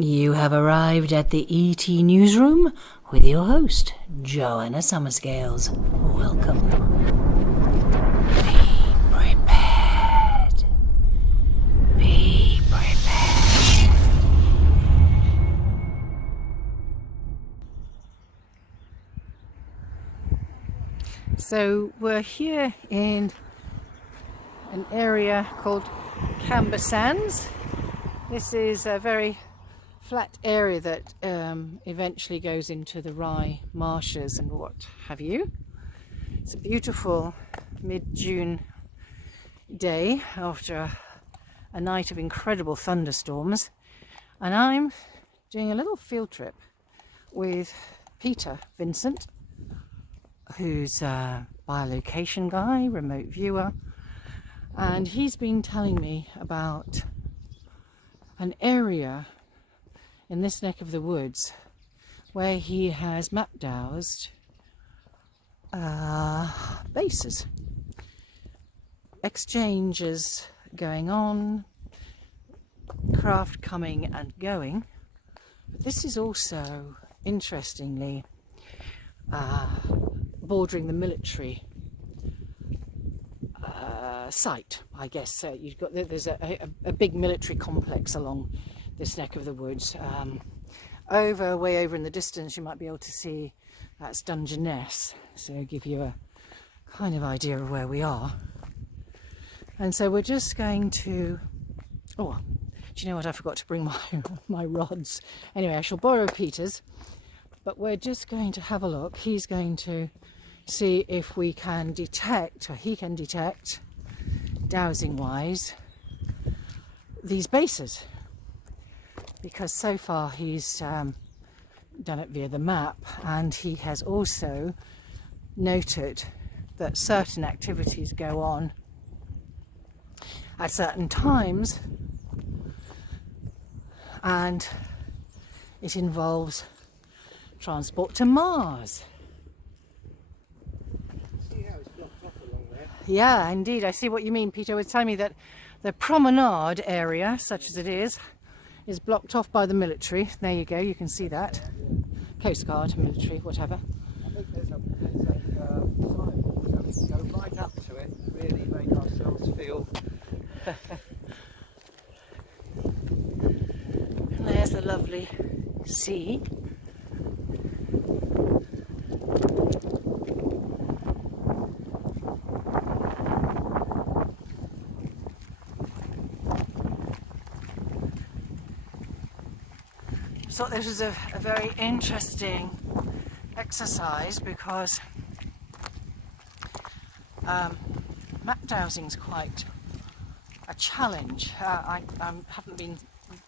You have arrived at the ET Newsroom with your host, Joanna Summerscales. Welcome. Be prepared. Be prepared. So we're here in an area called Camber Sands. This is a very flat area that eventually goes into the Rye Marshes and what have you. It's a beautiful mid-June day after a night of incredible thunderstorms, and I'm doing a little field trip with Vincent, who's a Biolocation guy, remote viewer, and he's been telling me about an area in this neck of the woods where he has map dowsed bases. Exchanges going on, craft coming and going. But this is also, interestingly, bordering the military site, I guess. There's a big military complex along this neck of the woods. Way over in the distance you might be able to see that's Dungeness, so give you a kind of idea of where we are. And so we're just going to, do you know what, I forgot to bring my rods. Anyway, I shall borrow Peter's, but we're just going to have a look. He's going to see if we can detect, or he can detect, dowsing wise, these bases, because so far he's done it via the map, and he has also noted that certain activities go on at certain times, and it involves transport to Mars. See how it's blocked off along there? Yeah, indeed, I see what you mean. Peter was telling me that the promenade area, such as it is blocked off by the military. There you go, you can see that. Coast Guard, military, whatever. I think there's a sidewalk, so we can go right up to it and really make ourselves feel. And there's the lovely sea. I thought this was a very interesting exercise because map dowsing is quite a challenge. I haven't been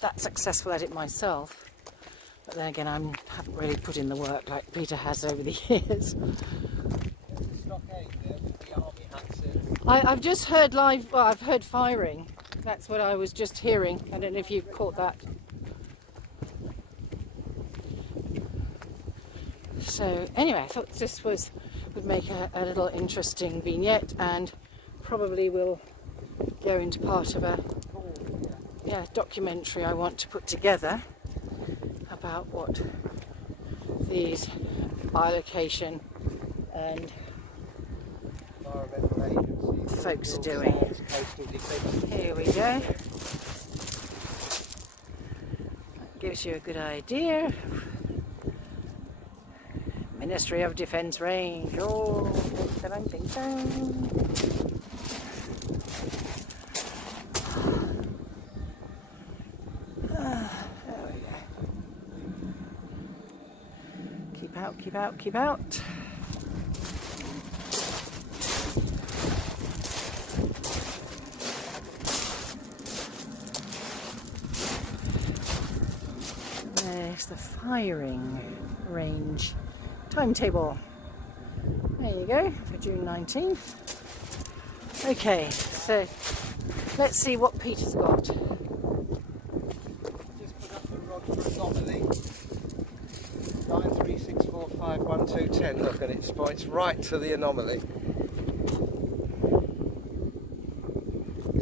that successful at it myself, but then again I haven't really put in the work like Peter has over the years. There's a stockade there with the army hats in. I've just heard I've heard firing. That's what I was just hearing. I don't know if you caught that. So anyway, I thought this would make a little interesting vignette, and probably will go into part of a documentary I want to put together about what these Biolocation and Environmental agencies, folks are doing. Coastal defence. Here we go. That gives you a good idea. Ministry of Defence range. Oh, ding, ding, ding. There we go. Keep out, keep out, keep out. There's the firing range timetable. There you go, for June 19th. Okay, so let's see what Peter's got. Just put up the rod for anomaly. 936451210. Look, and it points right to the anomaly.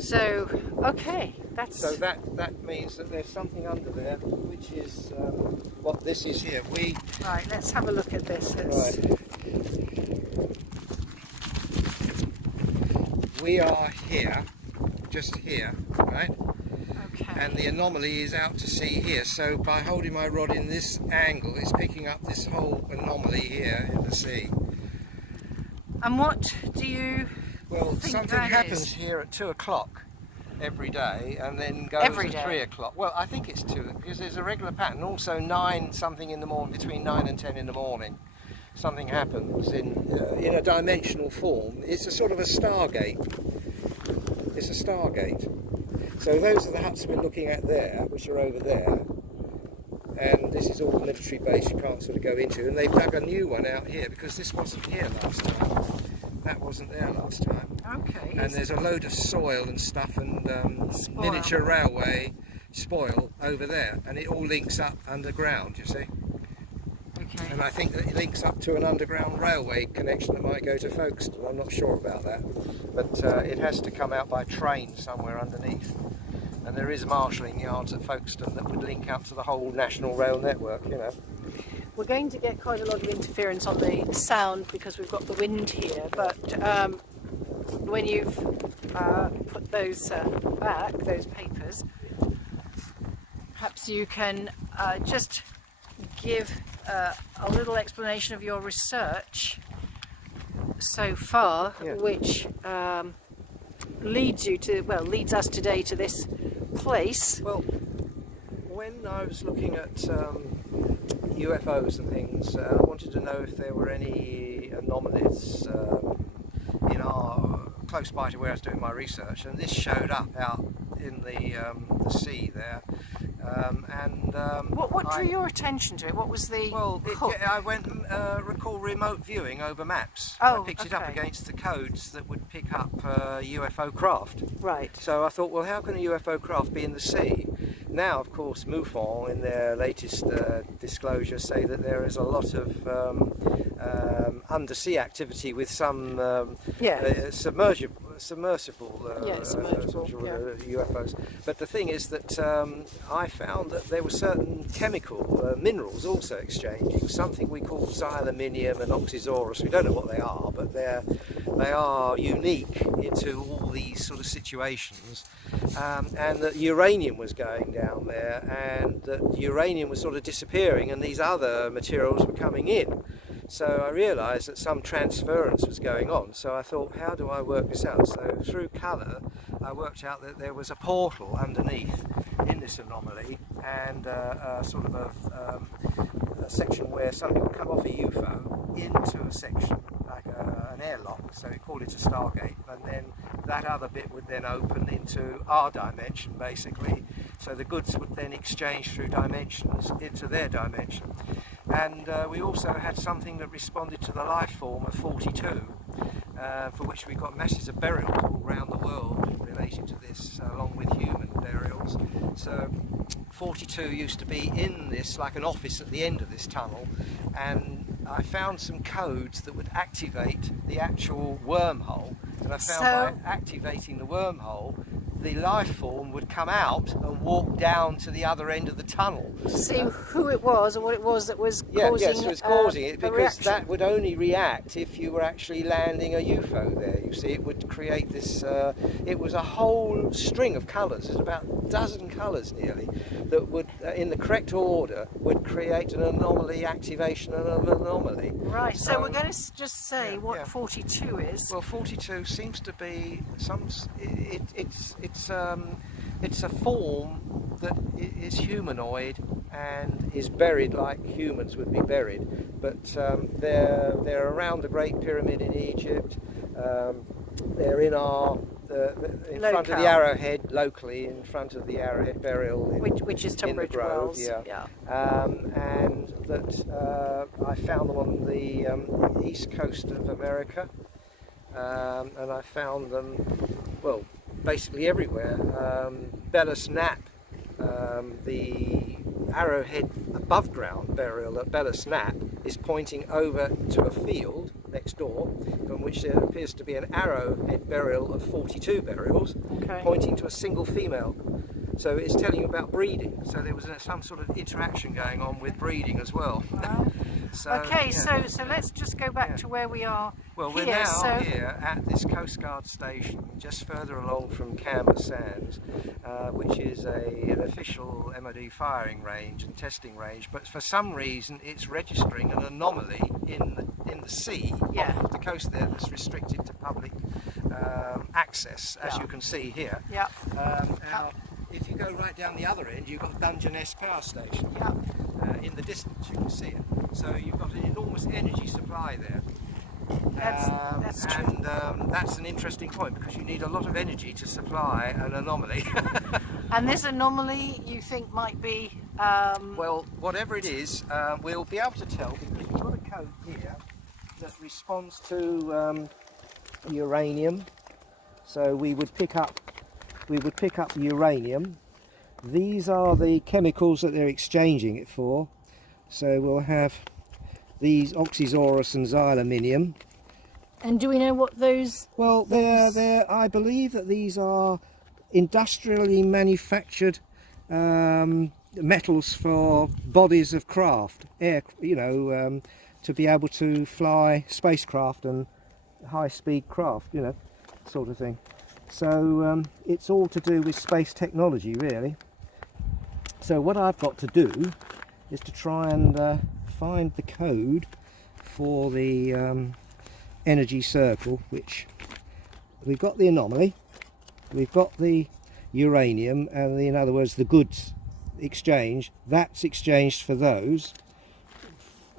So, okay, So that means that there's something under there, which is what this is here. Right, let's have a look at this. We are here, just here, right? Okay. And the anomaly is out to sea here. So by holding my rod in this angle, it's picking up this whole anomaly here in the sea. And what do you think something that happens is? here at 2 o'clock every day, and then goes Every at day? 3 o'clock. Well, I think it's 2 because there's a regular pattern. Also 9 something in the morning, between 9 and 10 in the morning. Something happens in a dimensional form. It's a sort of a stargate. It's a stargate. So those are the huts we're looking at there, which are over there. And this is all the military base you can't sort of go into. And they've dug a new one out here because this wasn't here last time. That wasn't there last time. Okay. And there's a load of soil and stuff and miniature railway spoil over there. And it all links up underground, you see. Okay. And I think that it links up to an underground railway connection that might go to Folkestone. I'm not sure about that, but it has to come out by train somewhere underneath. And there is marshalling yards at Folkestone that would link up to the whole national rail network, you know. We're going to get quite a lot of interference on the sound because we've got the wind here, but when you've put those back, those papers, perhaps you can just give a little explanation of your research so far, which leads us today to this place. Well, when I was looking at UFOs and things, I wanted to know if there were any anomalies close by to where I was doing my research, and this showed up out in the sea there. What drew your attention to it? What was the hook? I went recall remote viewing over maps. Oh, I picked it up okay. against the codes that would pick up UFO craft. Right. So I thought, well, how can a UFO craft be in the sea? Now, of course, MUFON in their latest disclosure say that there is a lot of undersea activity with some submersible UFOs. But the thing is that I found that there were certain chemical minerals also exchanging, something we call xylominium and oxysaurus. We don't know what they are, but they are unique into all these sort of situations. And that uranium was going down there, and that uranium was sort of disappearing, and these other materials were coming in. So I realised that some transference was going on, so I thought, how do I work this out? So through colour, I worked out that there was a portal underneath in this anomaly, and a section where something would come off a UFO into a section, like an airlock, so we called it a stargate, and then that other bit would then open into our dimension, basically. So the goods would then exchange through dimensions into their dimension. And we also had something that responded to the life form of 42, for which we got masses of burials all around the world relating to this, along with human burials. So 42 used to be in this, like an office at the end of this tunnel, and I found some codes that would activate the actual wormhole, and I found by activating the wormhole, the life form would come out and walk down to the other end of the tunnel. To see who it was and what it was that was causing it, because that would only react if you were actually landing a UFO there. You see, it would create this, it was a whole string of colours, there's about a dozen colours nearly, that would, in the correct order, would create an anomaly activation and an anomaly. Right, so we're going to just say what 42 is. Well, 42 seems to be it's a form that is humanoid and is buried like humans would be buried, but they're around the Great Pyramid in Egypt. They're in in front of the Arrowhead, locally in front of the Arrowhead burial, which is Tunbridge Grove, Wells. And that I found them on the east coast of America, and I found them, well, basically everywhere. Belus Nap, the Arrowhead above ground burial at Belus Nap, is pointing over to a field next door, from which there appears to be an arrowhead burial of 42 burials, pointing to a single female. So it's telling you about breeding. So there was some sort of interaction going on with breeding as well. Wow. So, Okay, yeah. so let's just go back to where we are. Well, we're here. now here at this Coast Guard station, just further along from Canberra Sands, which is an official MOD firing range and testing range. But for some reason, it's registering an anomaly in the sea off the coast there that's restricted to public access, as you can see here. Yeah. Now, if you go right down the other end, you've got Dungeness Power Station. Yeah. In the distance, you can see it. So you've got an enormous energy supply there. That's true. And that's an interesting point, because you need a lot of energy to supply an anomaly. And this anomaly, you think, might be... Well, whatever it is, we'll be able to tell, because we've got a code here that responds to uranium. So we would pick up uranium. These are the chemicals that they're exchanging it for. So we'll have these oxyzorus and xylominium. And do we know what those... Well, I believe that these are industrially manufactured metals for bodies of craft, to be able to fly spacecraft and high-speed craft, sort of thing. So it's all to do with space technology, really. So what I've got to do is to try and find the code for the energy circle, which we've got the anomaly, we've got the uranium, and in other words the goods exchange, that's exchanged for those.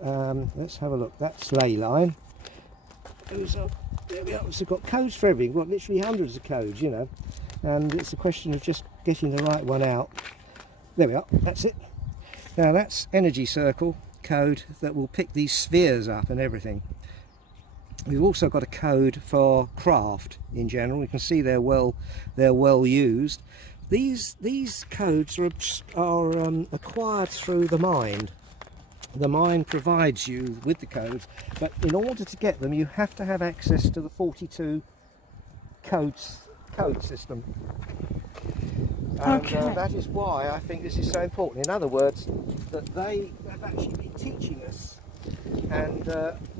Let's have a look. That's ley line. Those are, there we are. So we've got codes for everything. We've got literally hundreds of codes, and it's a question of just getting the right one out. There we are. That's it. Now that's energy circle code that will pick these spheres up and everything. We've also got a code for craft in general. You can see they're well used. These codes are acquired through the mind. The mind provides you with the codes, but in order to get them, you have to have access to the 42 code system. And that is why I think this is so important. In other words, that they have actually been teaching us, and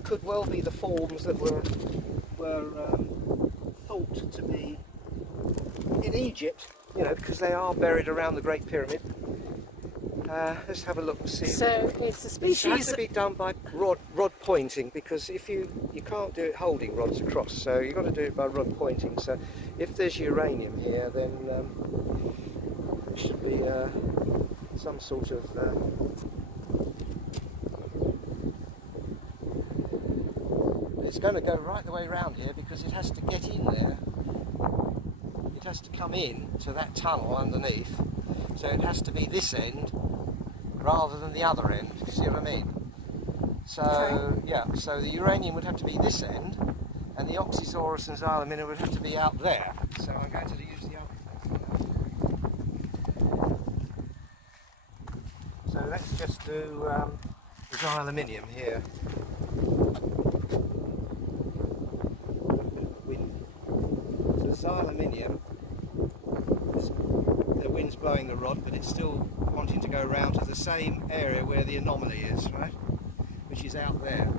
could well be the forms that were thought to be in Egypt, because they are buried around the Great Pyramid. Let's have a look and see. So it's a species... It has to be done by rod pointing, because if you can't do it holding rods across, so you've got to do it by rod pointing. So if there's uranium here, then there should be some sort of it's going to go right the way around here, because it has to get in there. It has to come in to that tunnel underneath, so it has to be this end rather than the other end. You see what I mean? So yeah, so the uranium would have to be this end, and the oxyzorus and xylominium would have to be out there. So I'm going to use the other thing. So let's just do the xylominium here. So the xylominium, the wind's blowing the rod, but it's still wanting to go round to the same area where the anomaly is, right? Which is out there.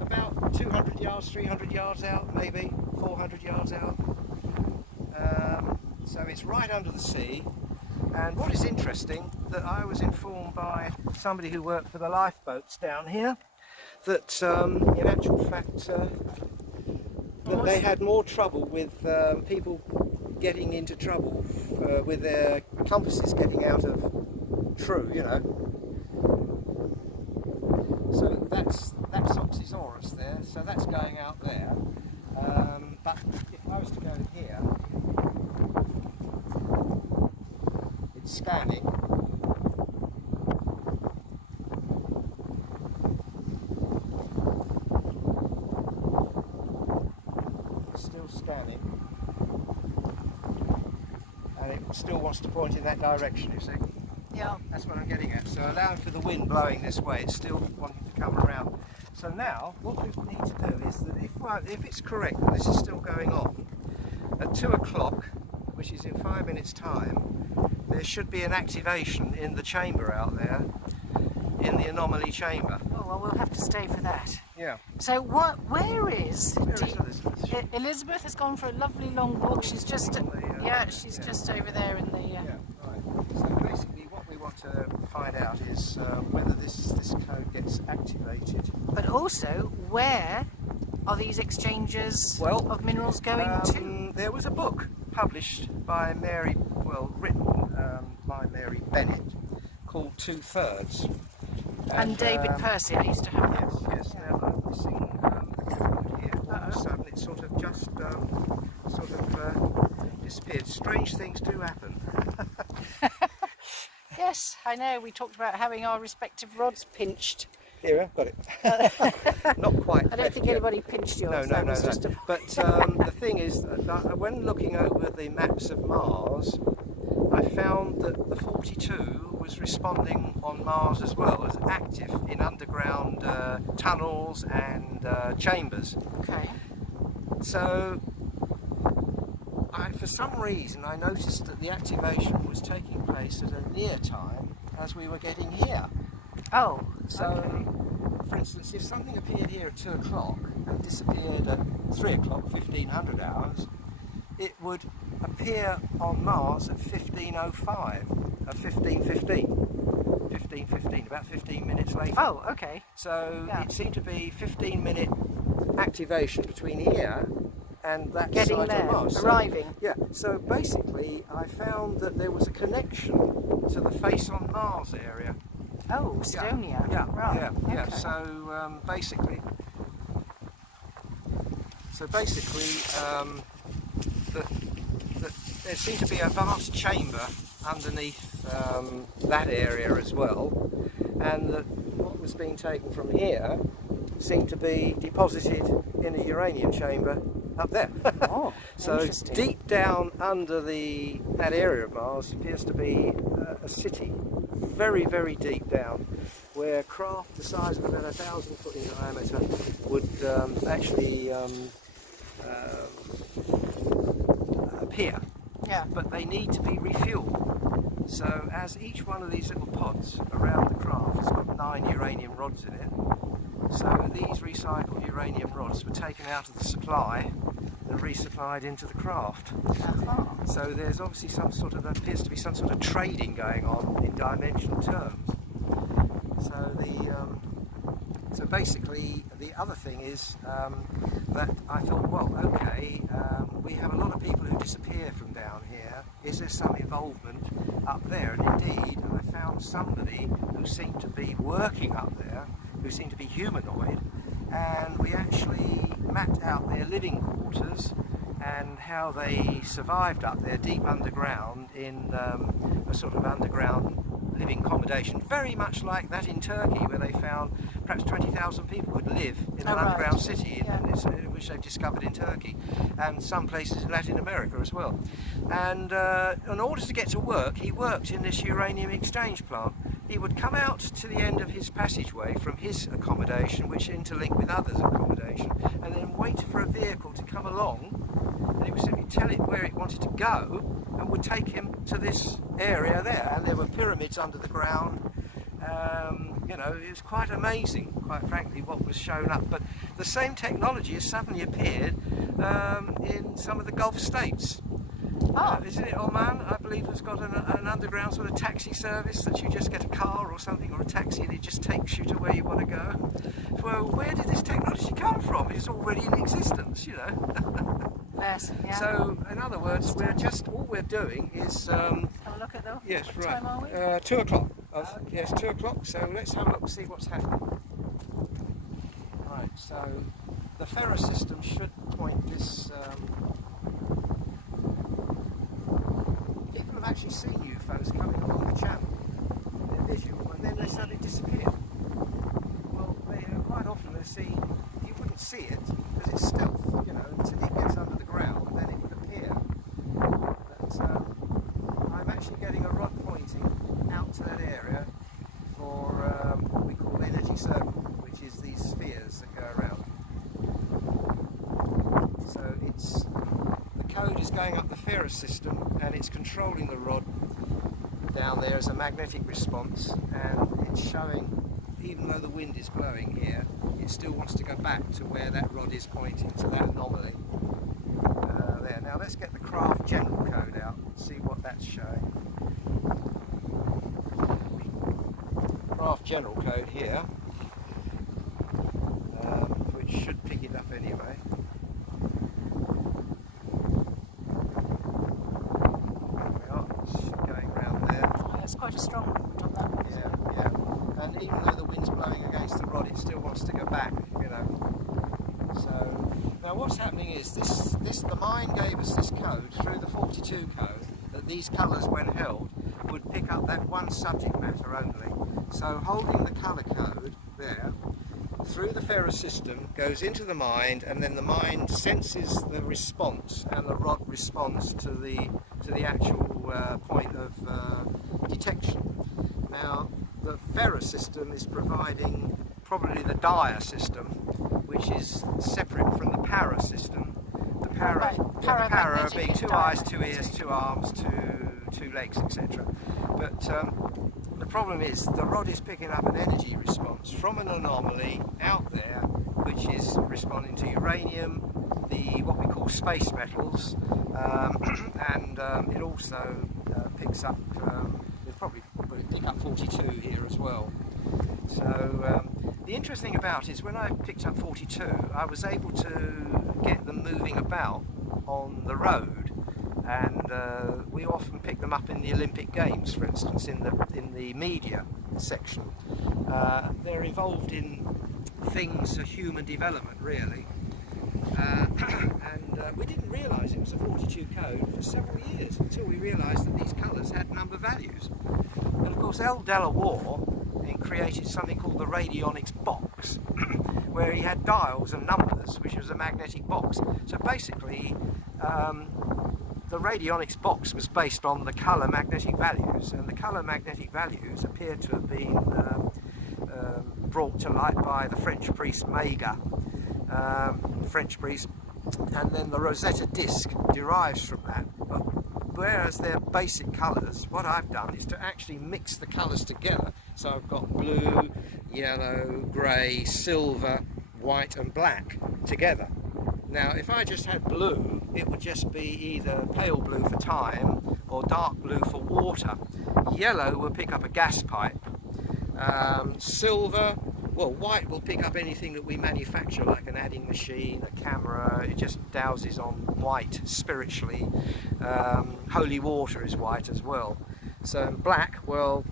About 200 yards, 300 yards out, maybe 400 yards out. So it's right under the sea. And what is interesting, that I was informed by somebody who worked for the lifeboats down here, that in actual fact that they had more trouble with people getting into trouble with their compasses getting out of true, So that's oxyzorus there, so that's going out there. But if I was to go here, it's scanning. It's still scanning. And it still wants to point in that direction, you see. Yeah. That's what I'm getting at. So allowing for the wind blowing this way, it's still wanting to come around. So now, what we need to do is that if it's correct that this is still going on, at 2 o'clock, which is in 5 minutes' time, there should be an activation in the chamber out there, in the anomaly chamber. Oh, well, we'll have to stay for that. Yeah. So where is Elizabeth? Elizabeth has gone for a lovely long walk. She's just just over there in the Yeah, right. So basically what we want to find out is whether this code gets activated. but also where are these exchanges of minerals going to? There was a book published by written by Mary Bennett, called 2/3. And David Percy, I used to have that. Yes. Now I'm missing the code here. All of a sudden it sort of just disappeared. Strange things do happen. Yes, I know. We talked about having our respective rods pinched. Here, I've got it. Not quite. I don't think anybody pinched yours. No. Just a... But the thing is, when looking over the maps of Mars, I found that the 42 was responding on Mars as well, as active in underground tunnels and chambers. Okay. So, for some reason, I noticed that the activation was taking place at a near time as we were getting here. Oh, so, for instance, if something appeared here at 2 o'clock and disappeared at 3 o'clock, 1500 hours, it would appear on Mars at 15:05, 15:15, about 15 minutes later. Oh, okay. So it seemed to be 15-minute activation between here and that Getting side there, of Mars. arriving. So basically I found that there was a connection to the Face on Mars area. Oh, Sidonia. Right. Yeah. Okay. So basically, there seemed to be a vast chamber underneath that area as well, and that what was being taken from here seemed to be deposited in a uranium chamber up there. Oh, so interesting. Deep down under that area of Mars appears to be a city, very, very deep down, where craft the size of about 1,000 foot in diameter would actually appear. Yeah. But they need to be refueled. So as each one of these little pods around the craft has got 9 uranium rods in it, so these recycled uranium rods were taken out of the supply and resupplied into the craft. Uh-huh. So there's obviously appears to be some sort of trading going on in dimensional terms. So basically the other thing is that I thought, we have a lot of people who disappear from down here. Is there some involvement up there? And indeed, I found somebody who seemed to be working up there, who seemed to be humanoid, and we actually mapped out their living quarters and how they survived up there deep underground in a sort of underground living accommodation, very much like that in Turkey, where they found perhaps 20,000 people could live in an underground city, which they've discovered in Turkey, and some places in Latin America as well. And in order to get to work, he worked in this uranium exchange plant. He would come out to the end of his passageway from his accommodation, which interlinked with others' accommodation, and then wait for a vehicle to come along, and he would simply tell it where it wanted to go, and would take him to this area there. And there were pyramids under the ground. It was quite amazing, quite frankly, what was shown up. But the same technology has suddenly appeared in some of the Gulf states. Isn't it Oman, I believe, has got an underground sort of taxi service that you just get a car or something, or a taxi, and it just takes you to where you want to go. Well, where did this technology come from? It's already in existence, Yes, yeah. So, in other words, all we're doing is... have a look at them. Yes, What right. time are we? 2 o'clock. Yes, 2 o'clock, so let's have a look and see what's happening. Right, so the ferrous system should point this... People have actually seen UFOs coming along the channel. They're visual, and then they suddenly disappear. Well, quite often they're seen... You wouldn't see it, because it's stealth, until it gets under the ground, and then it would appear. But I'm actually getting a rod pointing out to that area for what we call energy circle, which is these spheres that go around. So the code is going up the ferrous system, and it's controlling the rod down there as a magnetic response, and it's showing, even though the wind is blowing here, it still wants to go back to where that rod is pointing, to that anomaly. There. Now let's get the craft general code out and see what that's showing. Craft general code here, which should pick it up anyway. There we are, it's going round there. Oh, that's quite a strong wind on that. Yeah, yeah. And even though the wind's blowing against the rod, it still wants to go back, you know. So now what's happening is the mine gave us this code through the 42 code that these colours, when held, would pick up that one subject matter only. So holding the colour code there through the ferrosystem goes into the mind, and then the mind senses the response, and the rod responds to the actual point of detection. Now the ferrosystem is providing probably the dia system, which is separate from the para system. The para being 2 eyes, 2 ears, 2 arms, 2 legs, etc. But the problem is the rod is picking up an energy response from an anomaly out there, which is responding to uranium, what we call space metals, and it also picks up, it'll probably pick up 42 here as well. So the interesting about is when I picked up 42, I was able to get them moving about on the road, and we often pick them up in the Olympic Games, for instance, in the media section. They're involved in things of human development, really, and we didn't realise it was a 42 code for several years until we realised that these colours had number values. And of course L. Delaware created something called the radionics box, where he had dials and numbers, which was a magnetic box. So basically the radionics box was based on the colour magnetic values, and the colour magnetic values appear to have been brought to light by the French priest Mega, French priest, and then the Rosetta disc derives from that. But whereas they're basic colours, what I've done is to actually mix the colours together. So I've got blue, yellow, grey, silver, white and black together. Now if I just had blue, it would just be either pale blue for time or dark blue for water. Yellow will pick up a gas pipe. Silver, well, white will pick up anything that we manufacture, like an adding machine, a camera. It just douses on white spiritually. Holy water is white as well. So black, well,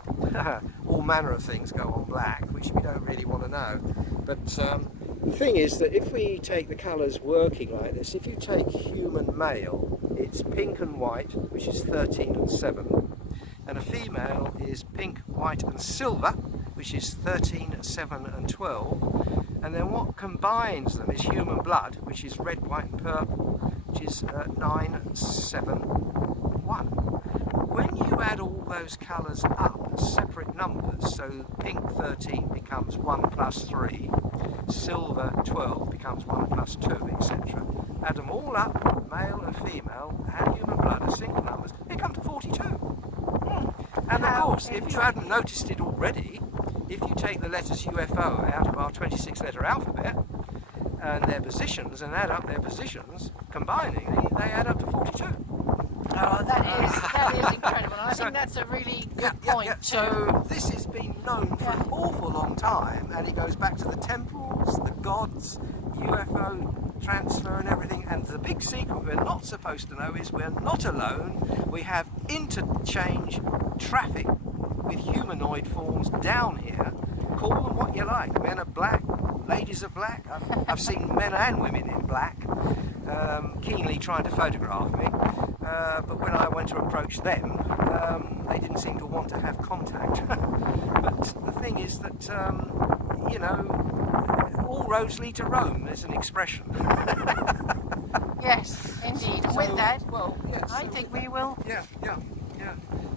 all manner of things go on black, which we don't really want to know. But the thing is that if we take the colours working like this, if you take human male, it's pink and white, which is 13 and 7, and a female is pink, white and silver, which is 13, 7 and 12, and then what combines them is human blood, which is red, white and purple, which is 9, 7, 1. When you add all those colours up as separate numbers, so pink 13 becomes 1 plus 3, silver 12 becomes 1 plus 2, etc. Add them all up, male and female, and human blood as single numbers, they come to 42. And of course, if you hadn't noticed it already, if you take the letters UFO out of our 26-letter alphabet and their positions and add up their positions, combining, they add up to 42. Oh, that is incredible. I think that's a really good point. Yeah. So this has been known for an awful long time, and it goes back to the temples, the gods, UFO transfer and everything. And the big secret we're not supposed to know is we're not alone. We have interchange traffic with humanoid forms down here. Call them what you like. Men are black, ladies are black. I've seen men and women in black, keenly trying to photograph me. But when I went to approach them, they didn't seem to want to have contact. But the thing is that, you know, all roads lead to Rome, there's an expression. Yes, indeed. And with that, well, yes, I think we will... Yeah.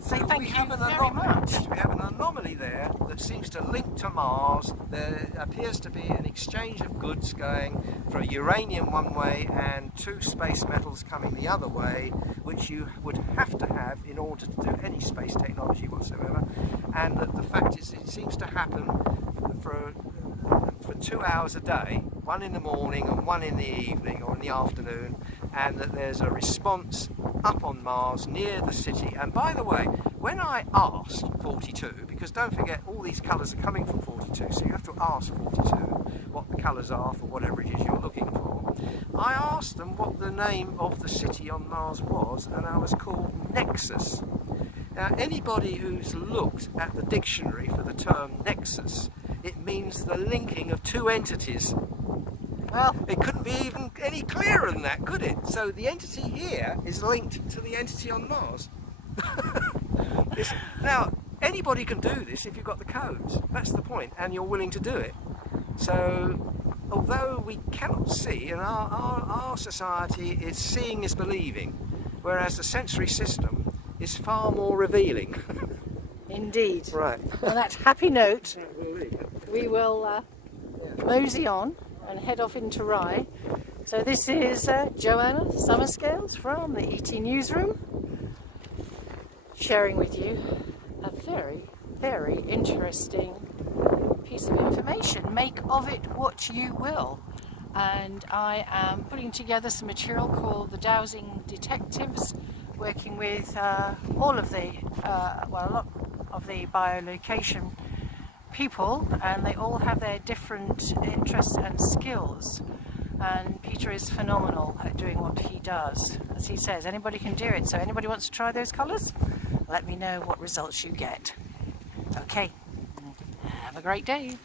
say So thank we you have an very anomaly. much. Yes, we have an anomaly there that seems to link to Mars. There appears to be an exchange of goods going for uranium one way and 2 space metals coming the other way, which you would have to have in order to do any space technology whatsoever. And that the fact is, it seems to happen for 2 hours a day, one in the morning and one in the evening or in the afternoon, and that there's a response up on Mars near the city. And by the way, when I asked 42, because don't forget all these colours are coming from 42, so you have to ask 42 what the colours are for whatever it is you're looking for, I asked them what the name of the city on Mars was, and I was called Nexus. Now anybody who's looked at the dictionary for the term Nexus, it means the linking of 2 entities. Well, It couldn't be even any clearer than that, could it? So the entity here is linked to the entity on Mars. Now, anybody can do this if you've got the codes. That's the point, and you're willing to do it. So, although we cannot see, and our society is seeing is believing, whereas the sensory system is far more revealing. indeed. Right. On that happy note, we will mosey on and head off into Rye. So this is Joanna Summerscales from the ET Newsroom, sharing with you a very, very interesting piece of information. Make of it what you will. And I am putting together some material called the Dowsing Detectives, working with all of the, a lot of the Biolocation people, and they all have their different interests and skills. And Peter is phenomenal at doing what he does. As he says, anybody can do it. So anybody wants to try those colours, let me know what results you get. Okay, have a great day.